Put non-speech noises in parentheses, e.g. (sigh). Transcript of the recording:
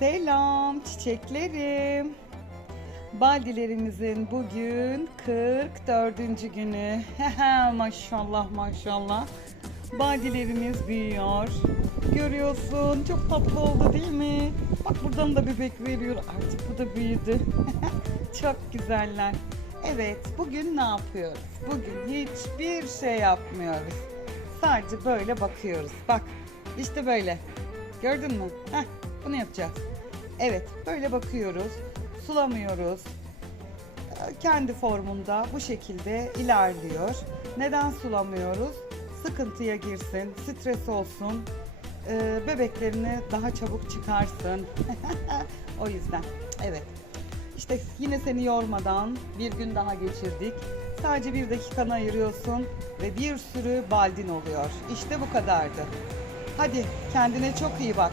Selam çiçeklerim. Baldilerimizin bugün 44. günü. (laughs) maşallah maşallah. Baldilerimiz büyüyor. Görüyorsun çok tatlı oldu değil mi? Bak buradan da bebek veriyor. Artık bu da büyüdü. (laughs) çok güzeller. Evet bugün ne yapıyoruz? Bugün hiçbir şey yapmıyoruz. Sadece böyle bakıyoruz. Bak işte böyle. Gördün mü? Heh, bunu yapacağız. Evet, böyle bakıyoruz. Sulamıyoruz. Kendi formunda bu şekilde ilerliyor. Neden sulamıyoruz? Sıkıntıya girsin, stres olsun, ee, bebeklerini daha çabuk çıkarsın. (laughs) o yüzden. Evet. İşte yine seni yormadan bir gün daha geçirdik. Sadece bir dakikanı ayırıyorsun ve bir sürü baldin oluyor. İşte bu kadardı. Hadi kendine çok iyi bak.